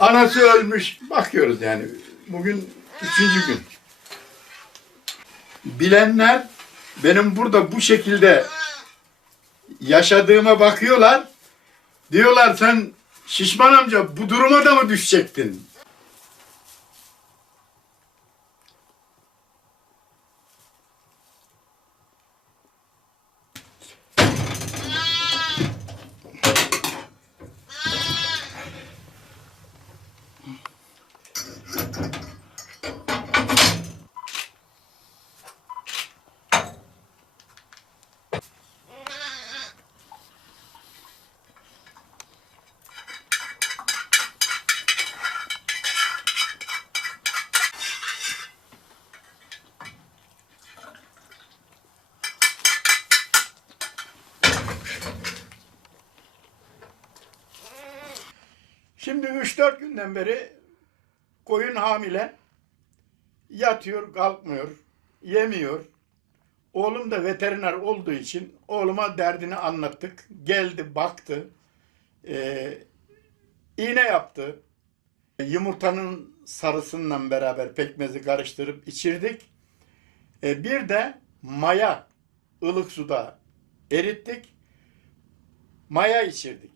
Anası ölmüş. Bakıyoruz yani. Bugün üçüncü gün. Bilenler benim burada bu şekilde yaşadığıma bakıyorlar. Diyorlar sen şişman amca bu duruma da mı düşecektin? Mm. Şimdi 3-4 günden beri koyun hamile. Yatıyor, kalkmıyor, yemiyor. Oğlum da veteriner olduğu için oğluma derdini anlattık. Geldi, baktı. Ee, iğne yaptı. Yumurtanın sarısından beraber pekmezi karıştırıp içirdik. Ee, bir de maya ılık suda erittik. Maya içirdik.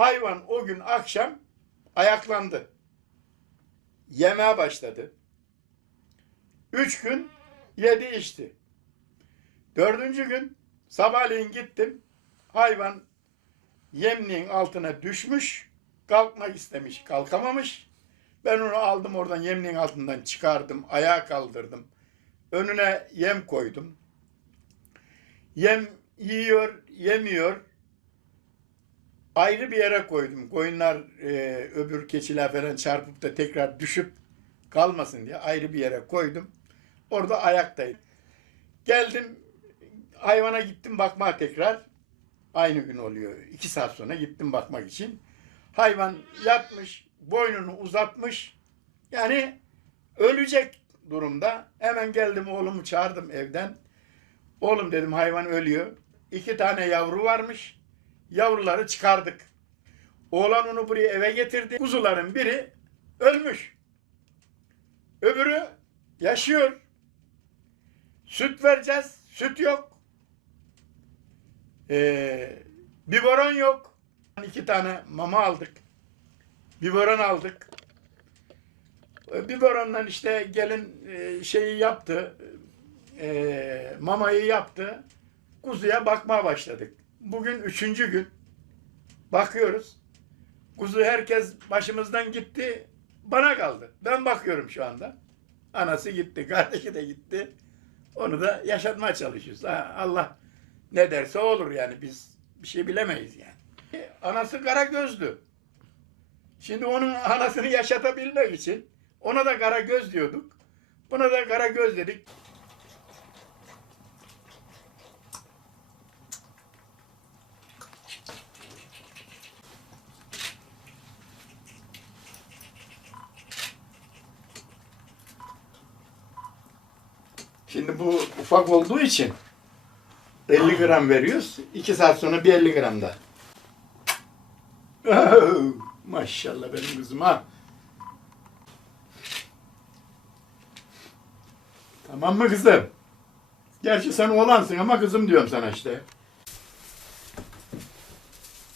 Hayvan o gün akşam ayaklandı. Yemeye başladı. Üç gün yedi içti. Dördüncü gün sabahleyin gittim. Hayvan yemliğin altına düşmüş. Kalkmak istemiş. Kalkamamış. Ben onu aldım oradan yemliğin altından çıkardım. Ayağa kaldırdım. Önüne yem koydum. Yem yiyor, yemiyor ayrı bir yere koydum. Koyunlar e, öbür keçiler falan çarpıp da tekrar düşüp kalmasın diye ayrı bir yere koydum. Orada ayaktayım. Geldim hayvana gittim bakmaya tekrar. Aynı gün oluyor. İki saat sonra gittim bakmak için. Hayvan yatmış, boynunu uzatmış. Yani ölecek durumda. Hemen geldim oğlumu çağırdım evden. Oğlum dedim hayvan ölüyor. İki tane yavru varmış yavruları çıkardık. Oğlan onu buraya eve getirdi. Kuzuların biri ölmüş. Öbürü yaşıyor. Süt vereceğiz. Süt yok. Ee, biberon yok. İki tane mama aldık. Biberon aldık. Ee, Biberondan işte gelin e, şeyi yaptı. E, mamayı yaptı. Kuzuya bakmaya başladık. Bugün üçüncü gün. Bakıyoruz. Kuzu herkes başımızdan gitti. Bana kaldı. Ben bakıyorum şu anda. Anası gitti. Kardeşi de gitti. Onu da yaşatmaya çalışıyoruz. Ha, Allah ne derse olur yani. Biz bir şey bilemeyiz yani. Anası kara gözlü. Şimdi onun anasını yaşatabilmek için ona da kara göz diyorduk. Buna da kara göz dedik. Şimdi bu ufak olduğu için 50 gram veriyoruz. 2 saat sonra bir 50 gram da. Maşallah benim kızım ha. Tamam mı kızım? Gerçi sen oğlansın ama kızım diyorum sana işte.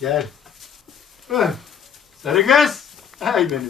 Gel. Ah, Sarı kız. Ay benim.